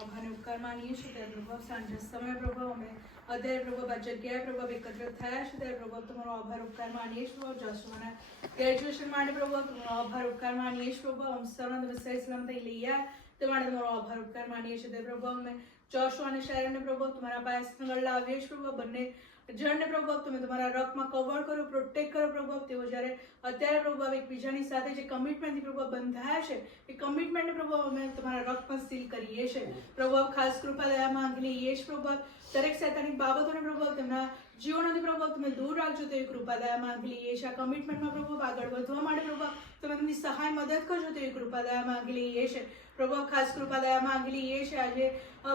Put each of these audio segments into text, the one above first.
આભાર અને ઉપકાર માનીએ છીએ ત્યારે પ્રભુ સાંજે સમય પ્રભુ અમે અત્યારે પ્રભુ આ જગ્યાએ પ્રભુ એકત્ર થયા છે ત્યારે પ્રભુ તમારો આભાર ઉપકાર માનીએ છીએ પ્રભુ જસવાના ગ્રેજ્યુએશન માટે પ્રભુ તમારો આભાર ઉપકાર માનીએ છીએ પ્રભુ हम सर्व તમે સહી સલામતી લઈ આવ્યા તે માટે તમારો આભાર ઉપકાર માનીએ છીએ તે પ્રભુ અમે જોશુઆ અને શહેરને પ્રભુ તમારા પાસે આગળ લાવીએ છીએ પ્રભુ બંને જણને પ્રભુ તમે તમારા રખમાં કવર કરો પ્રોટેક્ટ કરો પ્રભુ તેઓ જ્યારે અત્યારે પ્રભુ એકબીજાની સાથે જે કમિટમેન્ટથી પ્રભુ બંધાયા છે એ કમિટમેન્ટને પ્રભુ અમે તમારા રખમાં સીલ કરીએ છીએ પ્રભુ ખાસ કૃપા દયા માંગી લઈએ છીએ પ્રભુ દરેક શૈતાનિક બાબતોને પ્રભુ તેમના જીવનોથી પ્રભુ તમે દૂર રાખજો તેવી કૃપા દયા માંગી લઈએ છીએ આ કમિટમેન્ટમાં પ્રભુ આગળ વધવા માટે પ્રભુ તમે તેમની સહાય મદદ કરજો તેવી કૃપા દયા માંગી લઈએ છીએ પ્રભુ ખાસ કૃપા દયા માંગી લઈએ છીએ આજે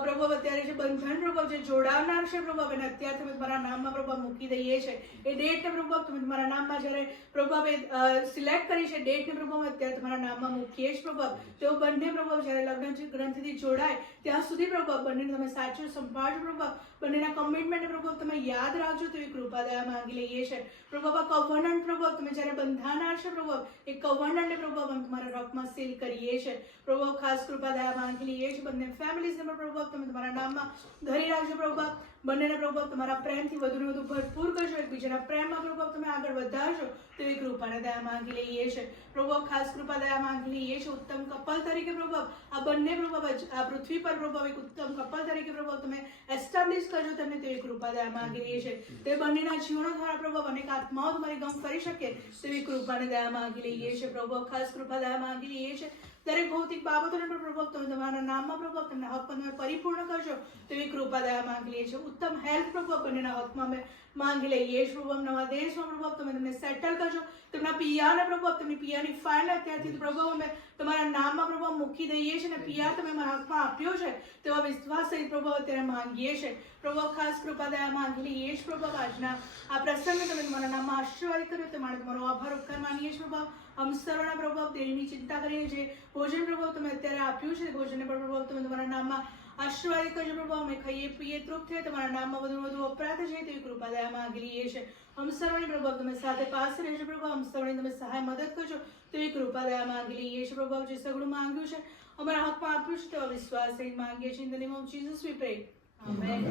પ્રભુ અત્યારે જે બંધન પ્રભુ જે જોડાવનાર છે પ્રભુ આપણે અત્યારે તમે તમારા નામમાં પ્રભુ મૂકી દઈએ છીએ એ ડેટને પ્રભુ તમે તમારા નામમાં જ્યારે પ્રભુ આપણે સિલેક્ટ કરી છે ડેટને પ્રભુ અત્યારે તમારા નામમાં મૂકીએ છીએ પ્રભુ તેઓ બંને પ્રભુ જ્યારે લગ્ન ગ્રંથિથી જોડાય ત્યાં સુધી પ્રભુ બંનેને તમે સાચું સંભાળજો પ્રભુ બંનેના કમિટમેન્ટ પ્રભુ તમે યાદ રાખજો તેવી કૃપા દયા માંગી લઈએ છીએ પ્રભુ કવર્નન્ટ પ્રભુ તમે જ્યારે બંધાનાર છે પ્રભુ એ કવર્નન્ટને પ્રભુ અમે તમારા રખમાં સીલ કરીએ છીએ પ્રભુ ખાસ કૃપા દયા માંગી લઈએ છીએ બંને ફેમિલીઝને પ્રભુ તમે તમારા નામમાં ધરી રાખજો પ્રભુ બંનેને પ્રભુ તમારા પ્રેમથી વધુને વધુ ભરપૂર કરજો એકબીજાના પ્રેમમાં પ્રભુ તમે આગળ વધારજો તેવી કૃપાને દયા માંગી લઈએ છીએ પ્રભુ ખાસ કૃપા દયા માંગી લઈએ છીએ ઉત્તમ કપલ તરીકે પ્રભુ આ બંને પ્રભુ આ પૃથ્વી પર પ્રભુ એક ઉત્તમ કપલ તરીકે પ્રભુ તમે એસ્ટાબ્લિશ કરજો તેમને તેવી કૃપા દયા માંગી લઈએ છીએ તે બંનેના જીવનો દ્વારા પ્રભુ અનેક આત્માઓ તમારી ગમ કરી શકે તેવી કૃપાને દયા માંગી લઈએ છીએ પ્રભુ ખાસ કૃપા દયા માંગી લઈએ છીએ દરેક ભૌતિક બાબતોને પણ પ્રભુ તમે તમારા નામમાં પ્રભુ તમને હક તમે પરિપૂર્ણ કરજો તેવી કૃપા દયા માંગી લઈએ છીએ ઉત્તમ હેલ્થ પ્રભુ બંનેના હકમાં અમે માંગી લઈએ છીએ પ્રભુ નવા દેશમાં પ્રભુ તમે તેમને સેટલ કરજો તેમના પિયાને પ્રભુ તેમની પિયાની ફાઇલ અત્યારથી પ્રભુ અમે તમારા નામમાં પ્રભુ મૂકી દઈએ છીએ અને પિયા તમે મારા હકમાં આપ્યો છે તેવા વિશ્વાસ સહિત પ્રભુ અત્યારે માંગીએ છીએ પ્રભુ ખાસ કૃપા દયા માંગી લઈએ છીએ પ્રભુ આજના આ પ્રસંગને તમે તમારા નામમાં આશીર્વાદ કર્યો તે માટે તમારો આભાર ઉપકાર માનીએ છીએ પ્રભુ हम સર્વના પ્રભુ તેની ચિંતા કરીને જે ભોજન પ્રભુ તમે અત્યારે આપ્યું છે ભોજનને પણ પ્રભુ તમે તમારા નામમાં આશીર્વાદ કરજો પ્રભુ અમે ખાઈએ પીએ તૃપ્ત થઈએ તમારા નામમાં વધુ વધુ વપરાત છે તેવી કૃપા દયા માંગી લઈએ છીએ हम સર્વની પ્રભુ તમે સાથે પાસે રહેજો પ્રભુ हम સર્વની તમે સહાય મદદ કરજો તેવી કૃપા દયા માંગી લઈએ છીએ પ્રભુ જે સગળું માંગ્યું છે અમારા હકમાં આપ્યું છે તેવા વિશ્વાસ સહિત માંગીએ છીએ in the name of Jesus we pray amen.